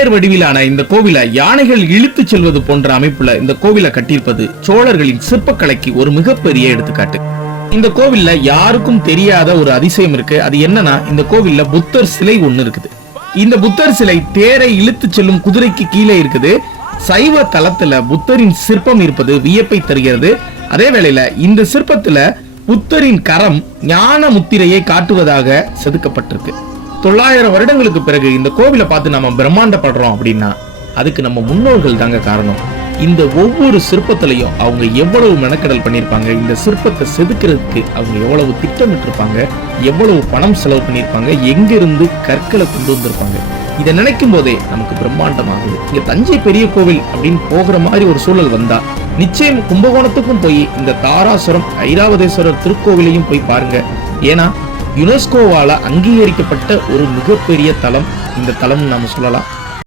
தேர் வடிவிலான இந்த கோவிலை யானைகள் இழுத்து செல்வது போன்ற அமைப்புல இந்த கோவிலை கட்டியிருப்பது சோழர்களின் சிற்பக்கலைக்கு ஒரு மிகப்பெரிய எடுத்துக்காட்டு. இந்த கோவில்ல யாருக்கும் தெரியாத ஒரு அதிசயம் இருக்கு. அது என்னன்னா, இந்த கோவில்ல புத்தர் சிலை ஒண்ணு இருக்குது. இந்த புத்தர் சிலை தேரை இழுத்து செல்லும் குதிரைக்கு கீழே இருக்குது. சைவ தலத்துல புத்தரின் சிற்பம் இருப்பது வியப்பை தருகிறது. அதே வேளையில இந்த சிற்பத்துல புத்தரின் கரம் ஞான முத்திரையை காட்டுவதாக செதுக்கப்பட்டிருக்கு. 900 வருடங்களுக்கு பிறகு இந்த கோவிலை பார்த்து நம்ம பிரம்மாண்டப்படுறோம் அப்படின்னா அதுக்கு நம்ம முன்னோர்கள் தாங்க காரணம். இந்த ஒவ்வொரு சிற்பத்திலையும் அவங்க எவ்வளவு மெனக்கடல் பண்ணியிருப்பாங்க, இந்த சிற்பத்தை செதுக்கிறதுக்கு அவங்க எவ்வளவு திட்டமிட்டிருப்பாங்க, எவ்வளவு பணம் செலவு பண்ணியிருப்பாங்க, எங்கிருந்து கற்களை கொண்டு வந்திருப்பாங்க. இதை நினைக்கும் போதே நமக்கு பிரம்மாண்டமாகுது. இங்க தஞ்சை பெரிய கோவில் அப்படின்னு போகிற மாதிரி ஒரு சூழல் வந்தா நிச்சயம் கும்பகோணத்துக்கும் போய் இந்த தாராசுரம் ஐராவதேஸ்வரர் திருக்கோவிலையும் போய் பாருங்க. ஏன்னா யுனெஸ்கோவால அங்கீகரிக்கப்பட்ட ஒரு மிகப்பெரிய தலம் இந்த தலம் நாம சொல்லலாம்.